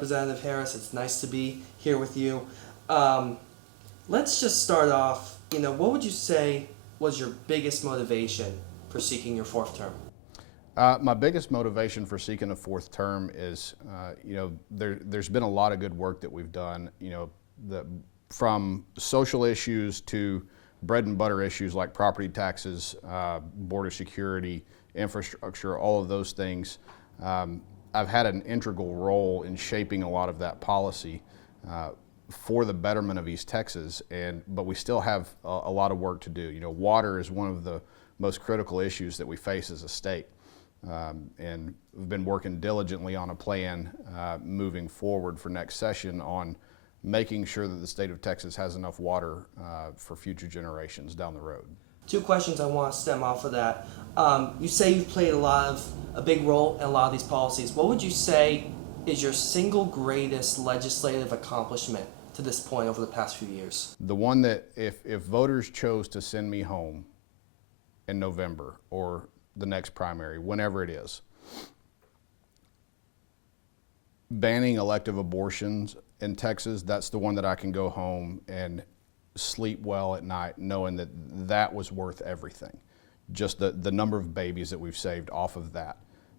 Representative Harris. It's nice to be here with you. Let's just start off, what would you say was your biggest motivation for seeking your fourth term? My biggest motivation for seeking a fourth term is, there's been a lot of good work that we've done, from social issues to bread and butter issues like property taxes, border security, infrastructure, all of those things. I've had an integral role in shaping a lot of that policy for the betterment of East Texas, but we still have a lot of work to do. Water is one of the most critical issues that we face as a state. And we've been working diligently on a plan moving forward for next session on making sure that the state of Texas has enough water for future generations down the road. Two questions I want to stem off of that. You say you've played a big role in a lot of these policies. What would you say is your single greatest legislative accomplishment to this point over the past few years? The one that if voters chose to send me home in November or the next primary, whenever it is, banning elective abortions in Texas, that's the one that I can go home and sleep well at night knowing that that was worth everything. Just the number of babies that we've saved off of that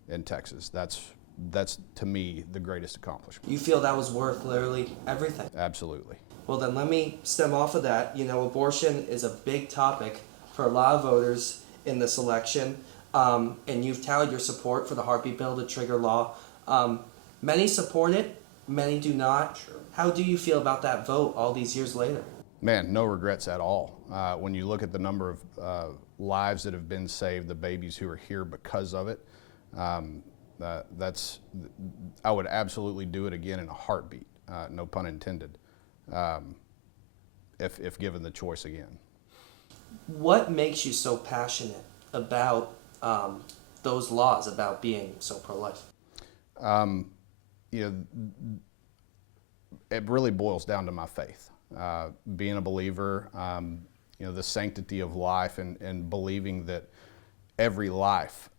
in Texas, that's to me the greatest accomplishment. You feel that was worth literally everything? Absolutely. Well, then let me stem off of that. Abortion is a big topic for a lot of voters in this election, and you've touted your support for the heartbeat bill, the trigger law. Many support it, many do not. Sure. How do you feel about that vote all these years later? Man, no regrets at all. When you look at the number of lives that have been saved, the babies who are here because of it, I would absolutely do it again in a heartbeat, no pun intended, if given the choice again. What makes you so passionate about those laws, about being so pro-life? It really boils down to my faith. Being a believer, the sanctity of life and believing that every life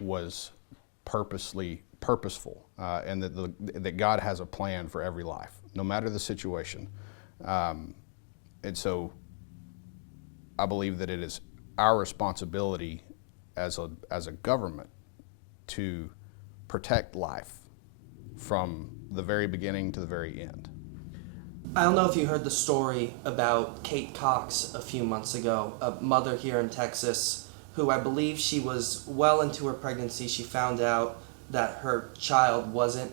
was purposeful, and that God has a plan for every life, no matter the situation. And so I believe that it is our responsibility as a government to protect life from the very beginning to the very end. I don't know if you heard the story about Kate Cox a few months ago, a mother here in Texas who I believe she was well into her pregnancy. She found out that her child wasn't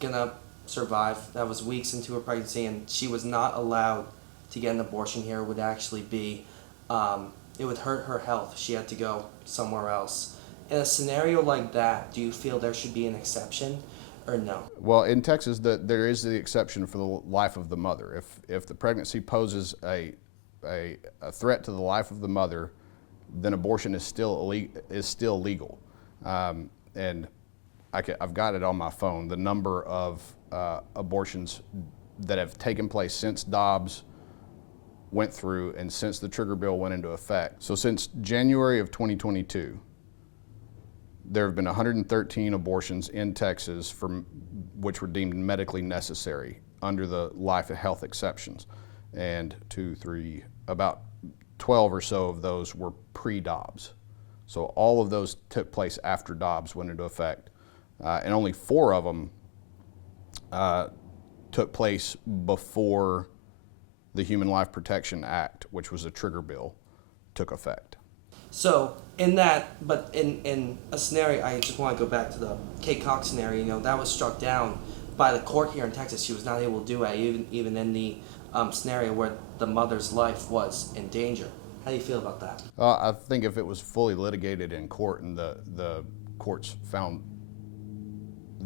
gonna survive. That was weeks into her pregnancy, and she was not allowed to get an abortion here. It would actually be, it would hurt her health. She had to go somewhere else. In a scenario like that, do you feel there should be an exception? Or no? Well, in Texas, there is the exception for the life of the mother. If the pregnancy poses a threat to the life of the mother, then abortion is still legal. And I've got it on my phone. The number of abortions that have taken place since Dobbs went through and since the trigger bill went into effect. So since January of 2022. There have been 113 abortions in Texas which were deemed medically necessary under the life and health exceptions. And about 12 or so of those were pre-Dobbs. So all of those took place after Dobbs went into effect. And only 4 of them took place before the Human Life Protection Act, which was a trigger bill, took effect. So in that, but in a scenario, I just want to go back to the Kate Cox scenario, that was struck down by the court here in Texas. She was not able to do it, even in the scenario where the mother's life was in danger. How do you feel about that? I think if it was fully litigated in court and the courts found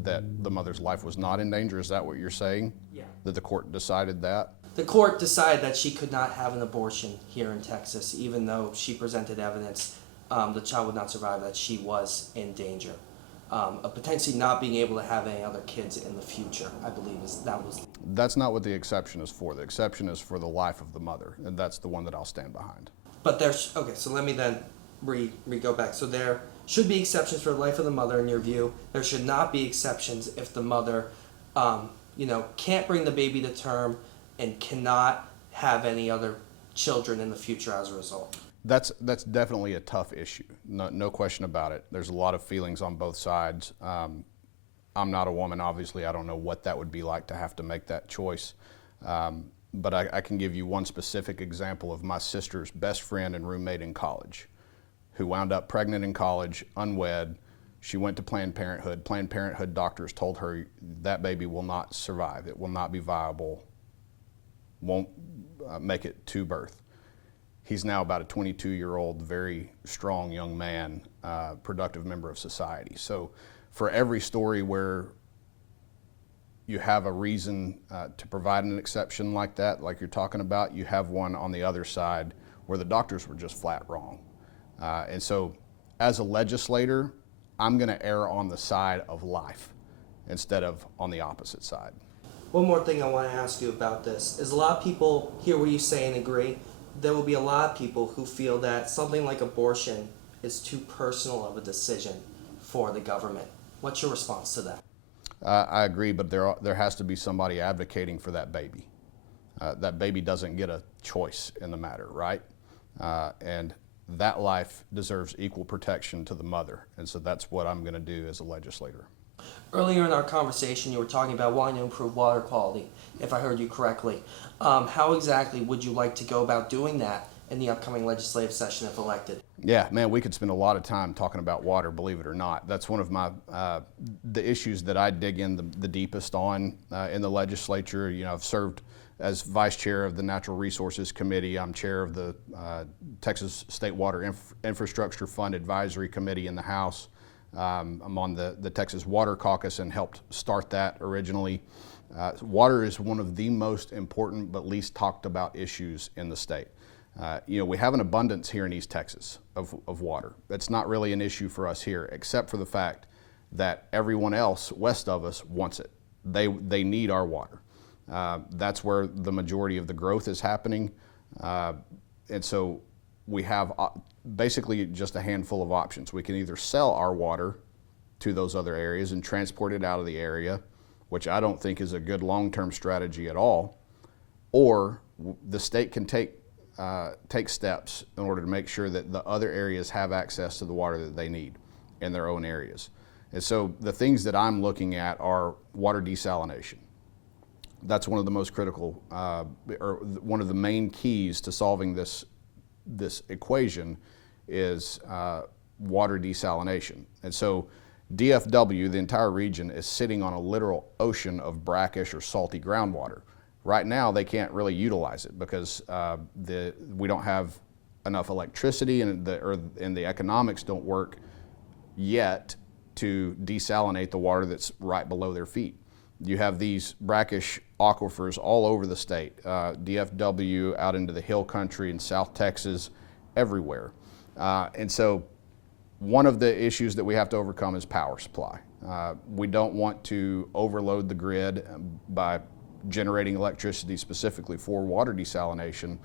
that the mother's life was not in danger, is that what you're saying? Yeah. That the court decided that? The court decided that she could not have an abortion here in Texas, even though she presented evidence the child would not survive, that she was in danger. Of potentially not being able to have any other kids in the future, I believe was. That's not what the exception is for. The exception is for the life of the mother, and that's the one that I'll stand behind. But okay, so let me then go back. So there should be exceptions for the life of the mother in your view. There should not be exceptions if the mother can't bring the baby to term and cannot have any other children in the future as a result. That's definitely a tough issue, no question about it. There's a lot of feelings on both sides. I'm not a woman, obviously. I don't know what that would be like to have to make that choice. But I can give you one specific example of my sister's best friend and roommate in college, who wound up pregnant in college, unwed. She went to Planned Parenthood. Planned Parenthood doctors told her that baby will not survive. It will not be viable, won't make it to birth. He's now about a 22-year-old, very strong young man, productive member of society. So for every story where you have a reason to provide an exception like that, like you're talking about, you have one on the other side where the doctors were just flat wrong. And so as a legislator, I'm going to err on the side of life instead of on the opposite side. One more thing I want to ask you about this is a lot of people hear what you say and agree. There will be a lot of people who feel that something like abortion is too personal of a decision for the government. What's your response to that? I agree, but there has to be somebody advocating for that baby. That baby doesn't get a choice in the matter, right? And that life deserves equal protection to the mother. And so that's what I'm going to do as a legislator. Earlier in our conversation, you were talking about wanting to improve water quality, if I heard you correctly. How exactly would you like to go about doing that in the upcoming legislative session if elected? Yeah, man, we could spend a lot of time talking about water, believe it or not. That's one of my the issues that I dig in the deepest on in the legislature. You know, I've served as vice chair of the Natural Resources Committee. I'm chair of the Texas State Water Infrastructure Fund Advisory Committee in the House. I'm on the Texas Water Caucus and helped start that originally. Water is one of the most important but least talked about issues in the state. We have an abundance here in East Texas of water. That's not really an issue for us here, except for the fact that everyone else west of us wants it. They need our water. That's where the majority of the growth is happening. And so we have basically just a handful of options. We can either sell our water to those other areas and transport it out of the area, which I don't think is a good long-term strategy at all, or the state can take steps in order to make sure that the other areas have access to the water that they need in their own areas. And so the things that I'm looking at are water desalination. That's one of the most critical, or one of the main keys to solving this equation is water desalination. And so DFW, the entire region, is sitting on a literal ocean of brackish or salty groundwater. Right now, they can't really utilize it because we don't have enough electricity and the economics don't work yet to desalinate the water that's right below their feet. You have these brackish aquifers all over the state, DFW, out into the hill country in South Texas, everywhere. And so one of the issues that we have to overcome is power supply. We don't want to overload the grid by generating electricity specifically for water desalination.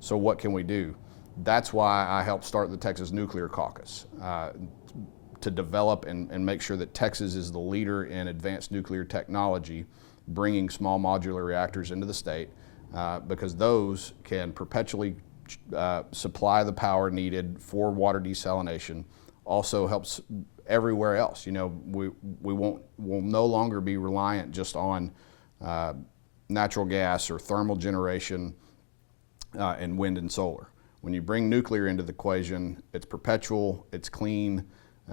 So what can we do? That's why I helped start the Texas Nuclear Caucus, to develop and make sure that Texas is the leader in advanced nuclear technology, bringing small modular reactors into the state, because those can perpetually supply the power needed for water desalination. Also helps everywhere else. We'll no longer be reliant just on natural gas or thermal generation and wind and solar. When you bring nuclear into the equation, it's perpetual, it's clean,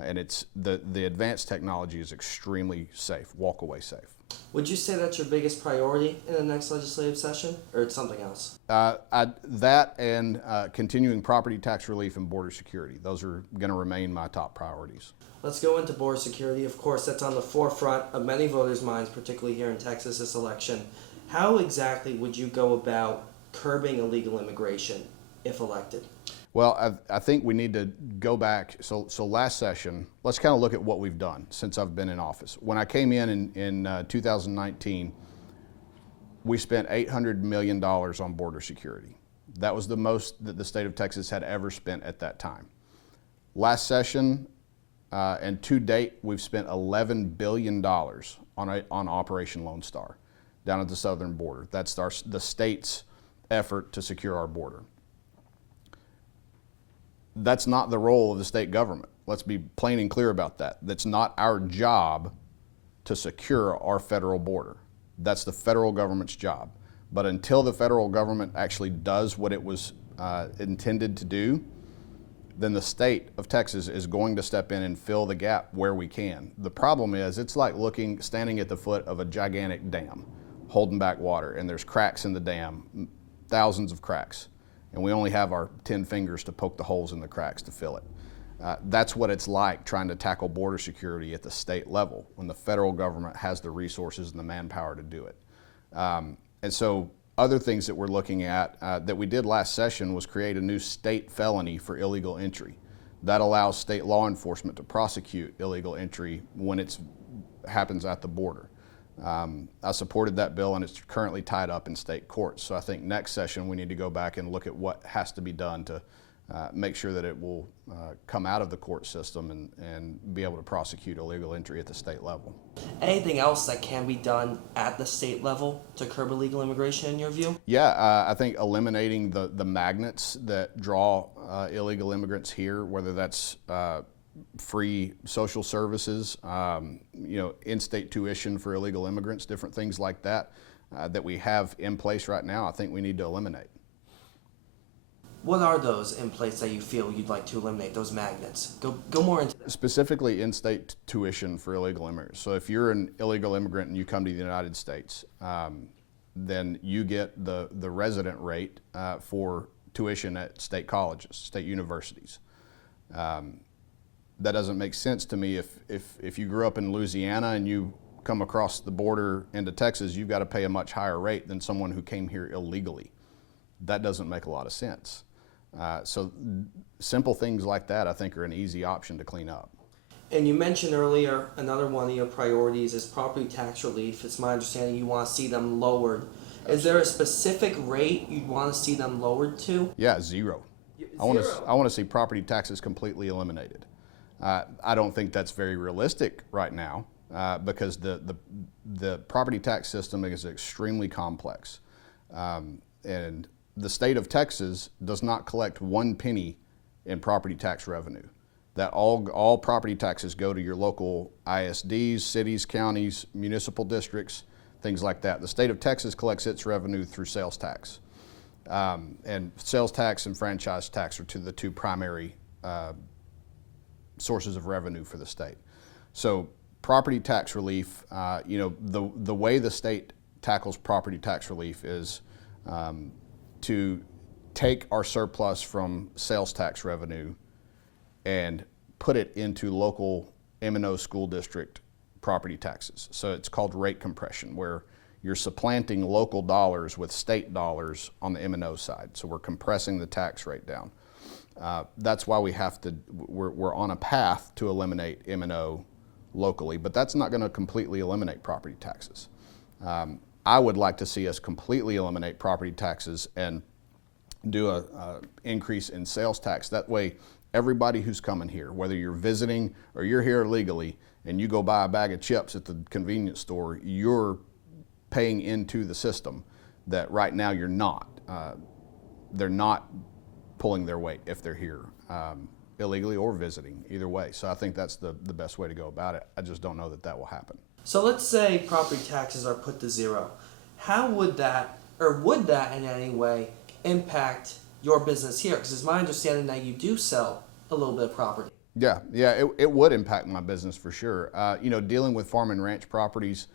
and it's the advanced technology is extremely safe, walk-away safe. Would you say that's your biggest priority in the next legislative session, or it's something else? That and continuing property tax relief and border security. Those are going to remain my top priorities. Let's go into border security. Of course, that's on the forefront of many voters' minds, particularly here in Texas this election. How exactly would you go about curbing illegal immigration if elected? Well, I think we need to go back. So last session, let's kind of look at what we've done since I've been in office. When I came in 2019, we spent $800 million on border security. That was the most that the state of Texas had ever spent at that time. Last session, and to date, we've spent $11 billion on Operation Lone Star down at the southern border. That's the state's effort to secure our border. That's not the role of the state government. Let's be plain and clear about that. That's not our job to secure our federal border. That's the federal government's job. But until the federal government actually does what it was intended to do, then the state of Texas is going to step in and fill the gap where we can. The problem is, it's like standing at the foot of a gigantic dam, holding back water, and there's cracks in the dam, thousands of cracks, and we only have our 10 fingers to poke the holes in the cracks to fill it. That's what it's like trying to tackle border security at the state level when the federal government has the resources and the manpower to do it. And so other things that we're looking at that we did last session was create a new state felony for illegal entry. That allows state law enforcement to prosecute illegal entry when it happens at the border. I supported that bill, and it's currently tied up in state courts. So I think next session we need to go back and look at what has to be done to make sure that it will come out of the court system and be able to prosecute illegal entry at the state level. Anything else that can be done at the state level to curb illegal immigration in your view? Yeah, I think eliminating the magnets that draw illegal immigrants here, whether that's free social services, in-state tuition for illegal immigrants, different things like that that we have in place right now, I think we need to eliminate. What are those in place that you feel you'd like to eliminate, those magnets? Go more into that. Specifically in-state tuition for illegal immigrants. So if you're an illegal immigrant and you come to the United States, then you get the resident rate for tuition at state colleges, state universities. That doesn't make sense to me. If you grew up in Louisiana and you come across the border into Texas, you've got to pay a much higher rate than someone who came here illegally. That doesn't make a lot of sense. So simple things like that, I think, are an easy option to clean up. And you mentioned earlier another one of your priorities is property tax relief. It's my understanding you want to see them lowered. Is there a specific rate you'd want to see them lowered to? Yeah, zero. I want to see property taxes completely eliminated. I don't think that's very realistic right now because the property tax system is extremely complex. And the state of Texas does not collect 1 penny in property tax revenue. That all property taxes go to your local ISDs, cities, counties, municipal districts, things like that. The state of Texas collects its revenue through sales tax. And sales tax and franchise tax are the two primary sources of revenue for the state. So property tax relief, the way the state tackles property tax relief is to take our surplus from sales tax revenue and put it into local M&O school district property taxes. So it's called rate compression, where you're supplanting local dollars with state dollars on the M&O side. So we're compressing the tax rate down. That's why we're on a path to eliminate M&O locally, but that's not going to completely eliminate property taxes. I would like to see us completely eliminate property taxes and do a increase in sales tax. That way, everybody who's coming here, whether you're visiting or you're here legally, and you go buy a bag of chips at the convenience store, you're paying into the system that right now you're not. They're not pulling their weight if they're here illegally or visiting, either way. So I think that's the best way to go about it. I just don't know that will happen. So let's say property taxes are put to zero. How would that, or would that in any way, impact your business here? Because it's my understanding that you do sell a little bit of property. Yeah, it would impact my business for sure. Dealing with farm and ranch properties,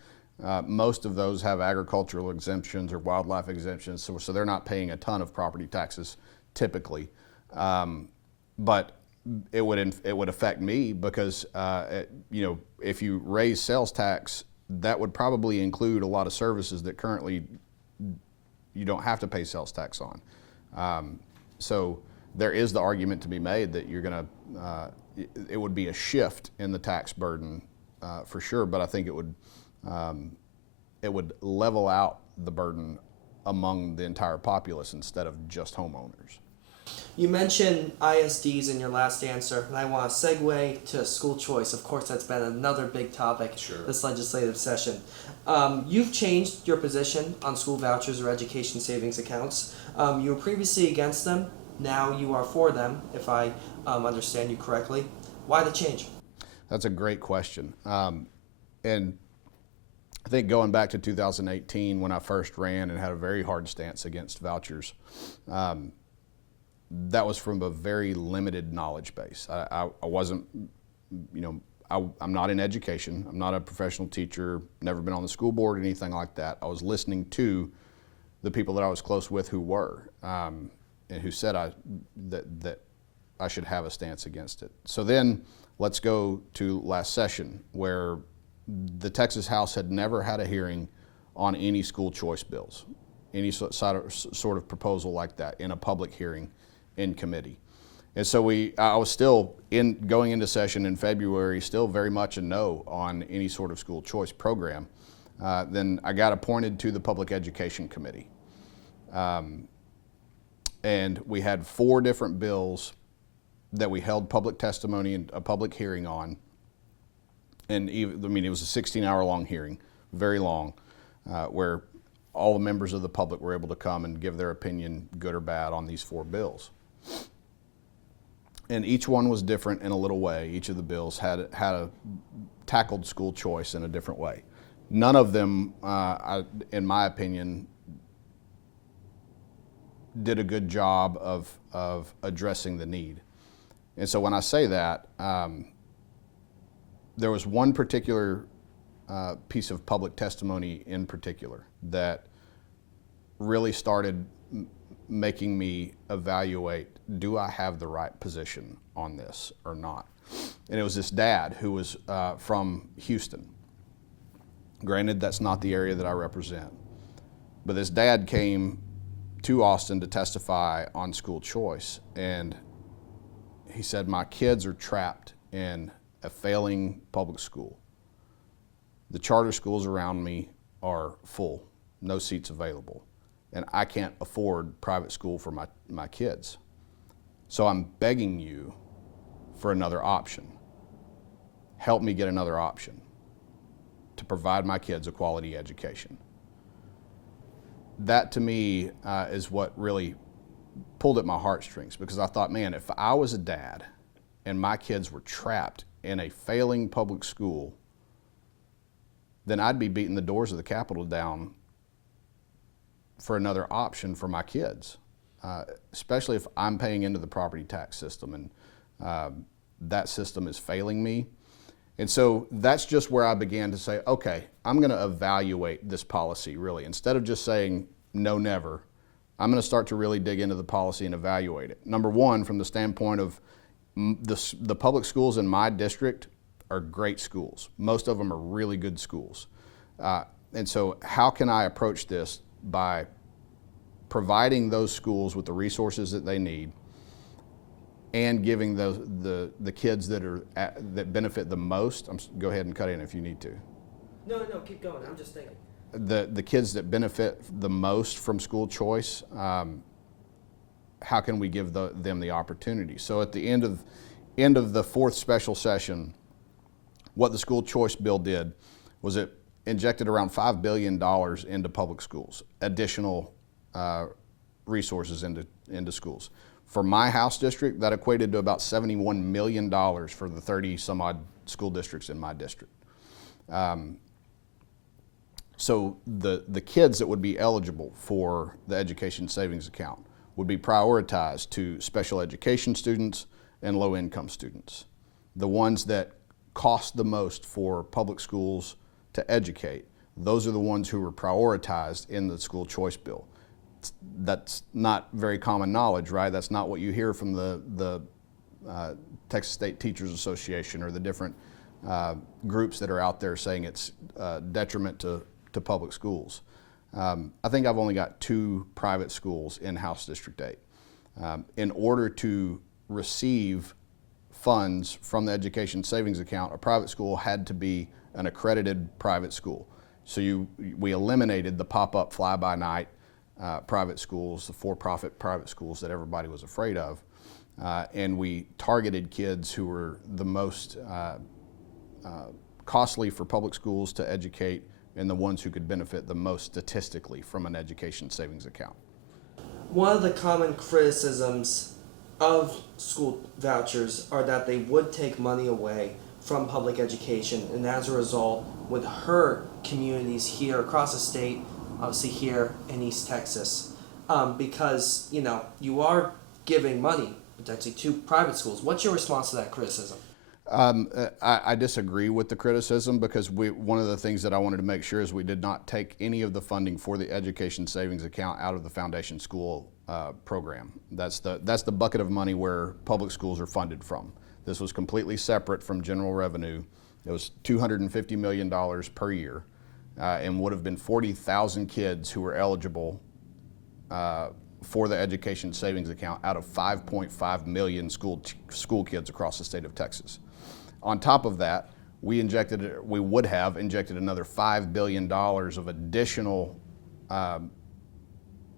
most of those have agricultural exemptions or wildlife exemptions, so they're not paying a ton of property taxes typically. But it would affect me because if you raise sales tax, that would probably include a lot of services that currently you don't have to pay sales tax on. So there is the argument to be made that you're going to it would be a shift in the tax burden for sure, but I think it would level out the burden among the entire populace instead of just homeowners. You mentioned ISDs in your last answer, and I want to segue to school choice. Of course, that's been another big topic this legislative session. You've changed your position on school vouchers or education savings accounts. You were previously against them. Now you are for them, if I understand you correctly. Why the change? That's a great question. And I think going back to 2018 when I first ran and had a very hard stance against vouchers, that was from a very limited knowledge base. I wasn't, I'm not in education. I'm not a professional teacher, never been on the school board or anything like that. I was listening to the people that I was close with who were, and who said that I should have a stance against it. So then let's go to last session, where the Texas House had never had a hearing on any school choice bills, any sort of proposal like that in a public hearing in committee. And so I was still going into session in February, still very much a no on any sort of school choice program. Then I got appointed to the Public Education Committee. And we had 4 different bills that we held public testimony and a public hearing on. And it was a 16-hour long hearing, very long, where all the members of the public were able to come and give their opinion, good or bad, on these 4 bills. And each one was different in a little way. Each of the bills had tackled school choice in a different way. None of them, in my opinion, did a good job of addressing the need. And so when I say that, there was one particular piece of public testimony in particular that really started making me evaluate, do I have the right position on this or not? And it was this dad who was from Houston. Granted, that's not the area that I represent. But this dad came to Austin to testify on school choice, and he said, my kids are trapped in a failing public school. The charter schools around me are full, no seats available, and I can't afford private school for my kids. So I'm begging you for another option. Help me get another option to provide my kids a quality education. That to me is what really pulled at my heartstrings, because I thought, man, if I was a dad and my kids were trapped in a failing public school, then I'd be beating the doors of the Capitol down for another option for my kids, especially if I'm paying into the property tax system and that system is failing me. And so that's just where I began to say, okay, I'm going to evaluate this policy really. Instead of just saying no, never, I'm going to start to really dig into the policy and evaluate it. Number one, from the standpoint of the public schools in my district are great schools. Most of them are really good schools. And so how can I approach this by providing those schools with the resources that they need and giving the kids that benefit the most, go ahead and cut in if you need to. No, keep going. I'm just thinking. The kids that benefit the most from school choice, how can we give them the opportunity? So at the end of the 4th special session, what the school choice bill did was it injected around $5 billion into public schools, additional resources into schools. For my House district, that equated to about $71 million for the 30 some odd school districts in my district. So the kids that would be eligible for the education savings account would be prioritized to special education students and low-income students. The ones that cost the most for public schools to educate, those are the ones who were prioritized in the school choice bill. That's not very common knowledge, right? That's not what you hear from the Texas State Teachers Association or the different groups that are out there saying it's detriment to public schools. I think I've only got 2 private schools in House District 8. In order to receive funds from the education savings account, a private school had to be an accredited private school. So we eliminated the pop-up fly-by-night private schools, the for-profit private schools that everybody was afraid of. and we targeted kids who were the most costly for public schools to educate and the ones who could benefit the most statistically from an education savings account. One of the common criticisms of school vouchers are that they would take money away from public education, and as a result would hurt communities here across the state, obviously here in East Texas, because you are giving money potentially to private schools. What's your response to that criticism? I disagree with the criticism because one of the things that I wanted to make sure is we did not take any of the funding for the education savings account out of the foundation school program. That's the bucket of money where public schools are funded from. This was completely separate from general revenue. It was $250 million per year and would have been 40,000 kids who were eligible for the education savings account out of 5.5 million school kids across the state of Texas. On top of that, we would have injected another $5 billion of additional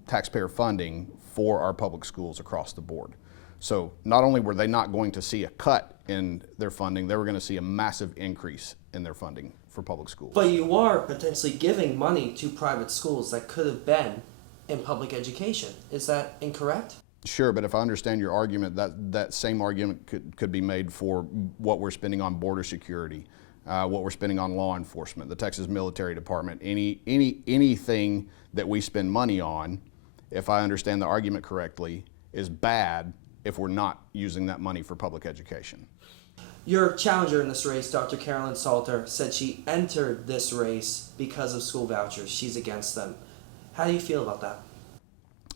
taxpayer funding for our public schools across the board. So not only were they not going to see a cut in their funding, they were going to see a massive increase in their funding for public schools. But you are potentially giving money to private schools that could have been in public education. Is that incorrect? Sure, but if I understand your argument, that same argument could be made for what we're spending on border security, what we're spending on law enforcement, the Texas Military Department, anything that we spend money on, if I understand the argument correctly, is bad if we're not using that money for public education. Your challenger in this race, Dr. Carolyn Salter, said she entered this race because of school vouchers. She's against them. How do you feel about that?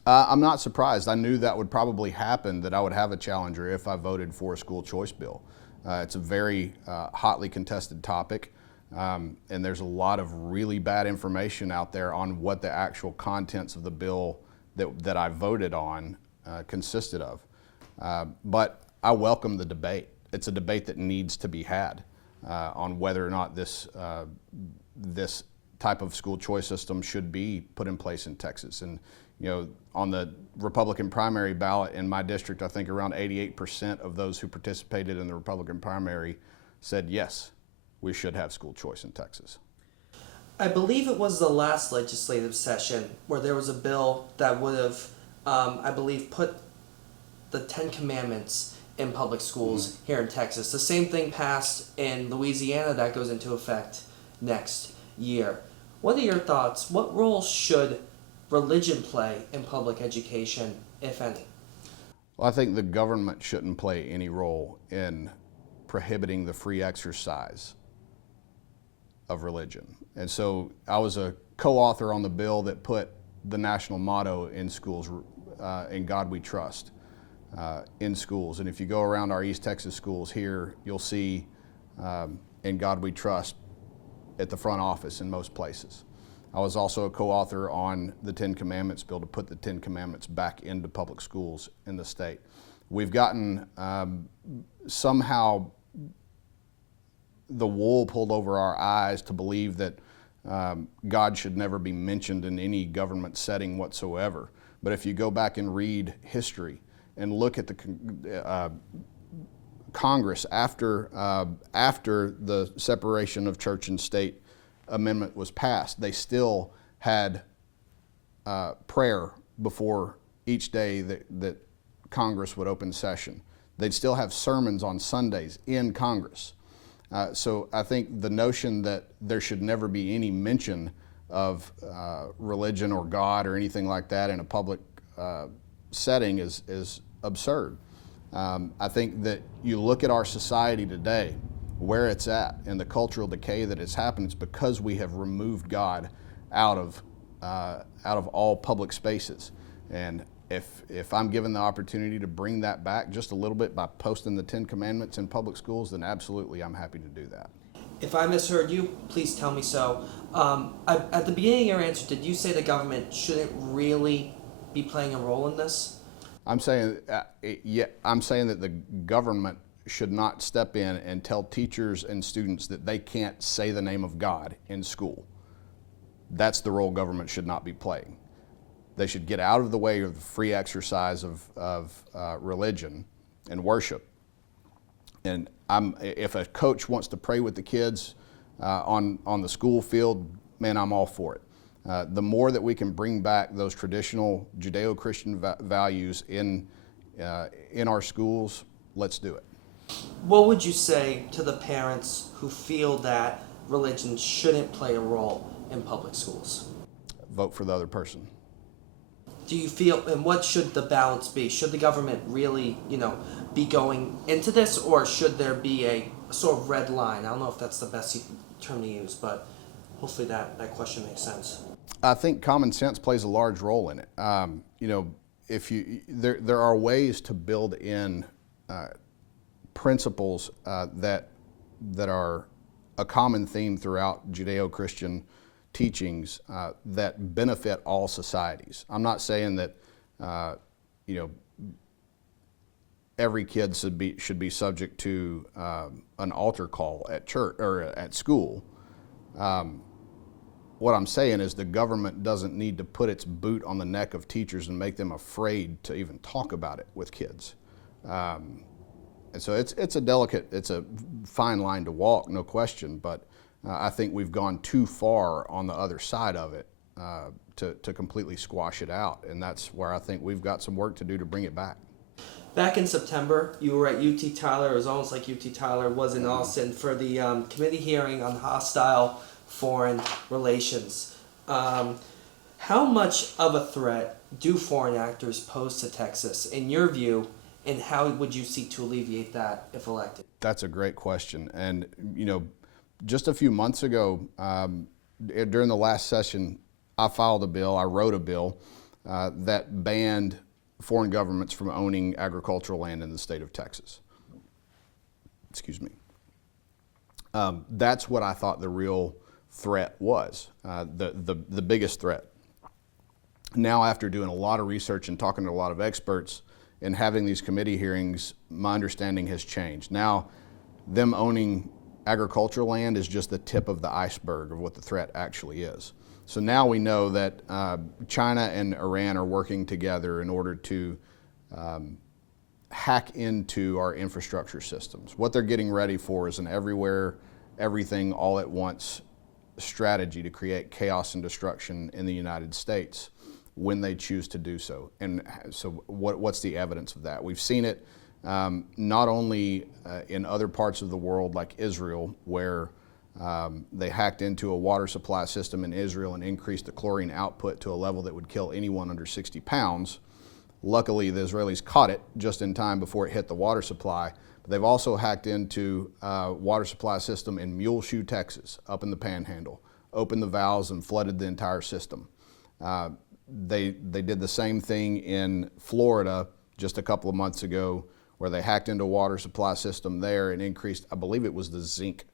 I'm not surprised. I knew that would probably happen, that I would have a challenger if I voted for a school choice bill. It's a very hotly contested topic, and there's a lot of really bad information out there on what the actual contents of the bill that I voted on consisted of. But I welcome the debate. It's a debate that needs to be had on whether or not this type of school choice system should be put in place in Texas. And on the Republican primary ballot in my district, I think around 88% of those who participated in the Republican primary said yes, we should have school choice in Texas. I believe it was the last legislative session where there was a bill that would have, I believe, put the 10 Commandments in public schools here in Texas. The same thing passed in Louisiana that goes into effect next year. What are your thoughts? What role should religion play in public education, if any? Well, I think the government shouldn't play any role in prohibiting the free exercise of religion. And so I was a co-author on the bill that put the national motto in schools, "In God We Trust," in schools. And if you go around our East Texas schools here, you'll see "In God We Trust" at the front office in most places. I was also a co-author on the 10 Commandments bill to put the 10 Commandments back into public schools in the state. We've gotten somehow the wool pulled over our eyes to believe that God should never be mentioned in any government setting whatsoever. But if you go back and read history and look at the Congress after the separation of church and state amendment was passed, they still had prayer before each day that Congress would open session. They'd still have sermons on Sundays in Congress. So I think the notion that there should never be any mention of religion or God or anything like that in a public setting is absurd. I think that you look at our society today, where it's at, and the cultural decay that has happened, it's because we have removed God out of all public spaces. And if I'm given the opportunity to bring that back just a little bit by posting the 10 Commandments in public schools, then absolutely I'm happy to do that. If I misheard you, please tell me so. At the beginning of your answer, did you say the government shouldn't really be playing a role in this? I'm saying that the government should not step in and tell teachers and students that they can't say the name of God in school. That's the role government should not be playing. They should get out of the way of the free exercise of religion and worship. And if a coach wants to pray with the kids on the school field, man, I'm all for it. The more that we can bring back those traditional Judeo-Christian values in our schools, let's do it. What would you say to the parents who feel that religion shouldn't play a role in public schools? Vote for the other person. Do you feel, and what should the balance be? Should the government really, be going into this, or should there be a sort of red line? I don't know if that's the best term to use, but hopefully that question makes sense. I think common sense plays a large role in it. There are ways to build in principles that are a common theme throughout Judeo-Christian teachings that benefit all societies. I'm not saying that every kid should be subject to an altar call at church or at school. What I'm saying is the government doesn't need to put its boot on the neck of teachers and make them afraid to even talk about it with kids. And so it's a fine line to walk, no question, but I think we've gone too far on the other side of it to completely squash it out, and that's where I think we've got some work to do to bring it back. Back in September, you were at UT Tyler. It was almost like UT Tyler was in Austin for the committee hearing on hostile foreign relations. How much of a threat do foreign actors pose to Texas, in your view, and how would you seek to alleviate that if elected? That's a great question. And, just a few months ago, during the last session, I wrote a bill that banned foreign governments from owning agricultural land in the state of Texas. Excuse me. That's what I thought the real threat was, the biggest threat. Now, after doing a lot of research and talking to a lot of experts and having these committee hearings, my understanding has changed. Now, them owning agricultural land is just the tip of the iceberg of what the threat actually is. So now we know that China and Iran are working together in order to hack into our infrastructure systems. What they're getting ready for is an everywhere, everything, all at once strategy to create chaos and destruction in the United States when they choose to do so. And so what's the evidence of that? We've seen it not only in other parts of the world like Israel, where they hacked into a water supply system in Israel and increased the chlorine output to a level that would kill anyone under 60 pounds. Luckily, the Israelis caught it just in time before it hit the water supply. But they've also hacked into a water supply system in Muleshoe, Texas, up in the Panhandle, opened the valves and flooded the entire system. They did the same thing in Florida just a couple of months ago, where they hacked into a water supply system there and increased, I believe it was the zinc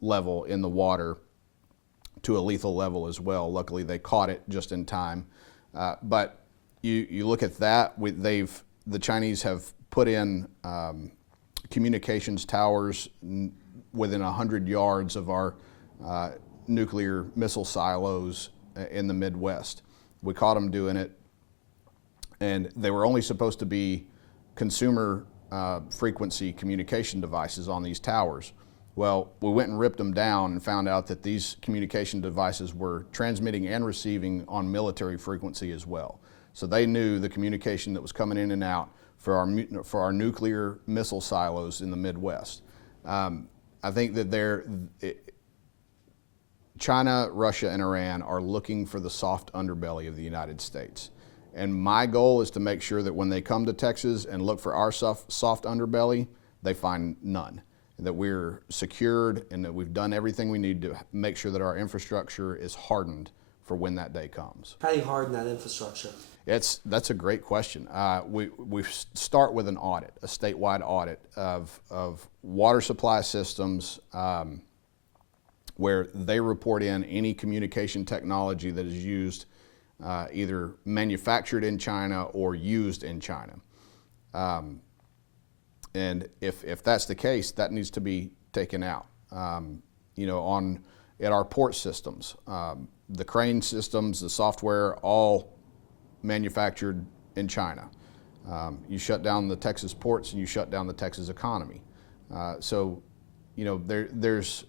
level in the water to a lethal level as well. Luckily, they caught it just in time. But you look at that, the Chinese have put in communications towers within 100 yards of our nuclear missile silos in the Midwest. We caught them doing it, and they were only supposed to be consumer frequency communication devices on these towers. Well, we went and ripped them down and found out that these communication devices were transmitting and receiving on military frequency as well. So they knew the communication that was coming in and out for our nuclear missile silos in the Midwest. I think that China, Russia, and Iran are looking for the soft underbelly of the United States. And my goal is to make sure that when they come to Texas and look for our soft underbelly, they find none. That we're secured and that we've done everything we need to make sure that our infrastructure is hardened for when that day comes. How do you harden that infrastructure? That's a great question. We start with an audit, a statewide audit of water supply systems, where they report in any communication technology that is used, either manufactured in China or used in China. And if that's the case, that needs to be taken out. At our port systems, the crane systems, the software, all manufactured in China. You shut down the Texas ports and you shut down the Texas economy. So, there's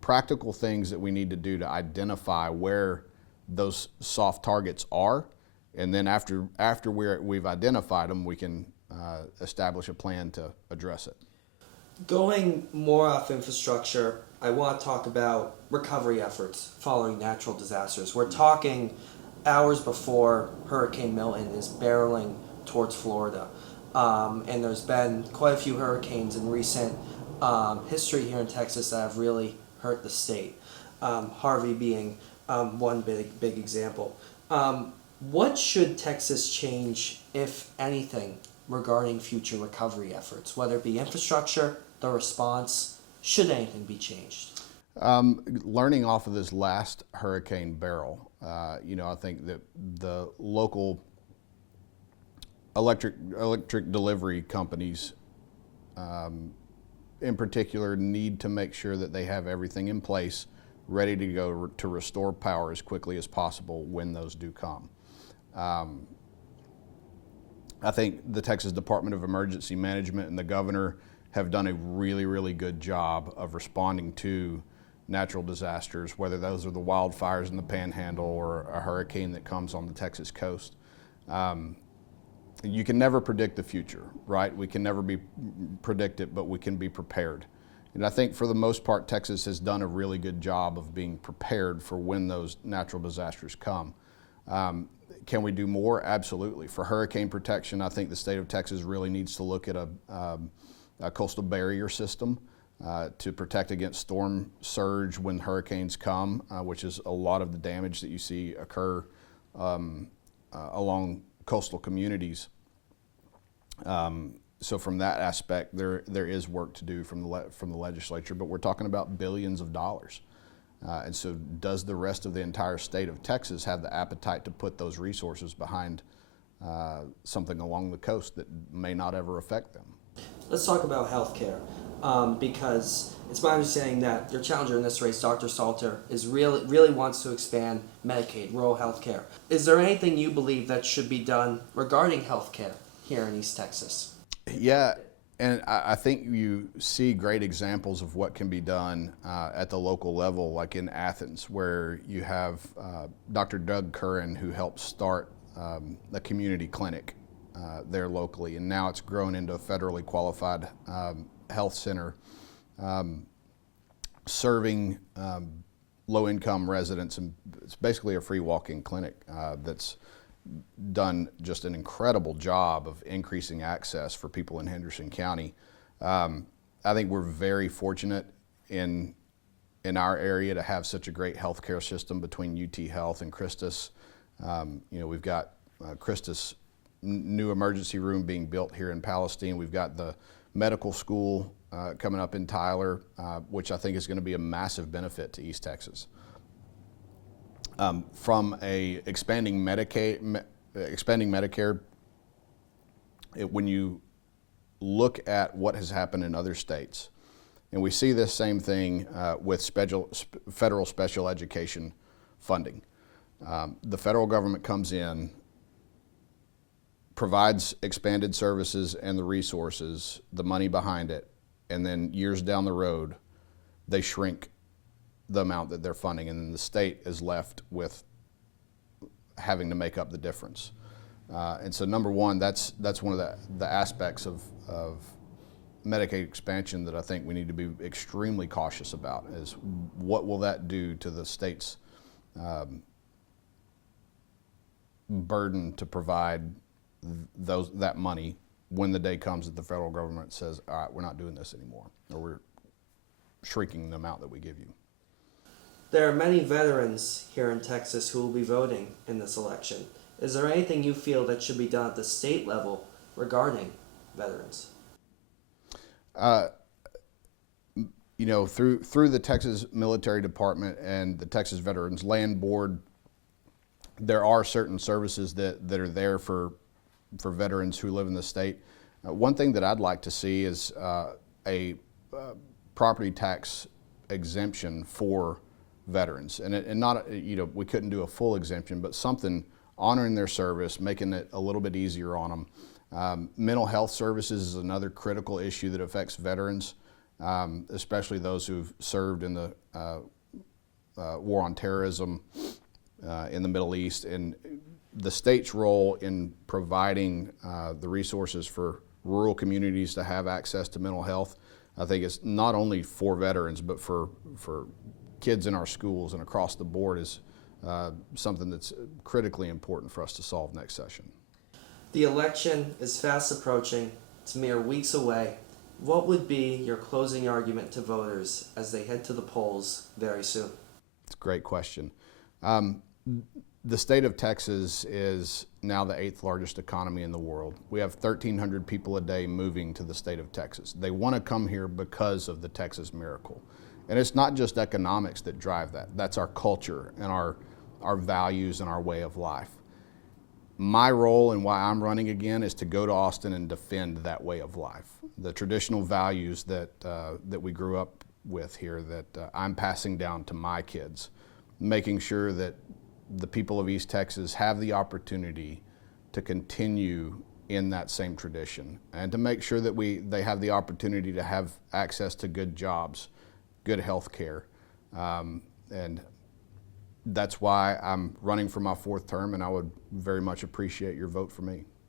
practical things that we need to do to identify where those soft targets are, and then after we've identified them, we can establish a plan to address it. Going more off infrastructure, I want to talk about recovery efforts following natural disasters. We're talking hours before Hurricane Milton is barreling towards Florida. And there's been quite a few hurricanes in recent history here in Texas that have really hurt the state. Harvey being one big example. What should Texas change, if anything, regarding future recovery efforts, whether it be infrastructure, the response, should anything be changed? Learning off of this last hurricane barrel, I think that the local electric delivery companies, in particular, need to make sure that they have everything in place, ready to go to restore power as quickly as possible when those do come. I think the Texas Department of Emergency Management and the governor have done a really, really good job of responding to natural disasters, whether those are the wildfires in the Panhandle or a hurricane that comes on the Texas coast. You can never predict the future, right? We can never predict it, but we can be prepared. And I think for the most part, Texas has done a really good job of being prepared for when those natural disasters come. Can we do more? Absolutely. For hurricane protection, I think the state of Texas really needs to look at a coastal barrier system to protect against storm surge when hurricanes come, which is a lot of the damage that you see occur along coastal communities. So from that aspect, there is work to do from the legislature, but we're talking about billions of dollars. And so does the rest of the entire state of Texas have the appetite to put those resources behind something along the coast that may not ever affect them? Let's talk about healthcare, because it's my understanding that your challenger in this race, Dr. Salter, is really wants to expand Medicaid, rural healthcare. Is there anything you believe that should be done regarding healthcare here in East Texas? Yeah, and I think you see great examples of what can be done at the local level, like in Athens, where you have Dr. Doug Curran, who helped start a community clinic there locally, and now it's grown into a federally qualified health center serving low-income residents, and it's basically a free walk-in clinic that's done just an incredible job of increasing access for people in Henderson County. I think we're very fortunate in our area to have such a great healthcare system between UT Health and Christus. We've got Christus new emergency room being built here in Palestine. We've got the medical school coming up in Tyler, which I think is going to be a massive benefit to East Texas. From expanding Medicare, when you look at what has happened in other states, and we see this same thing with federal special education funding. The federal government comes in, provides expanded services and the resources, the money behind it, and then years down the road, they shrink the amount that they're funding, and then the state is left with having to make up the difference. And so number one, that's one of the aspects of Medicaid expansion that I think we need to be extremely cautious about, is what will that do to the state's burden to provide that money when the day comes that the federal government says, all right, we're not doing this anymore, or we're shrinking the amount that we give you. There are many veterans here in Texas who will be voting in this election. Is there anything you feel that should be done at the state level regarding veterans? Through the Texas Military Department and the Texas Veterans Land Board, there are certain services that are there for veterans who live in the state. One thing that I'd like to see is a property tax exemption for veterans, and not, we couldn't do a full exemption, but something honoring their service, making it a little bit easier on them. Mental health services is another critical issue that affects veterans, especially those who've served in the war on terrorism in the Middle East. And the state's role in providing the resources for rural communities to have access to mental health, I think it's not only for veterans, but for kids in our schools and across the board is something that's critically important for us to solve next session. The election is fast approaching. It's mere weeks away. What would be your closing argument to voters as they head to the polls very soon? It's a great question. The state of Texas is now the 8th largest economy in the world. We have 1,300 people a day moving to the state of Texas. They want to come here because of the Texas miracle. And it's not just economics that drive that. That's our culture and our values and our way of life. My role and why I'm running again is to go to Austin and defend that way of life. The traditional values that we grew up with here that I'm passing down to my kids, making sure that the people of East Texas have the opportunity to continue in that same tradition and to make sure that they have the opportunity to have access to good jobs, good health care. And that's why I'm running for my 4th term, and I would very much appreciate your vote for me.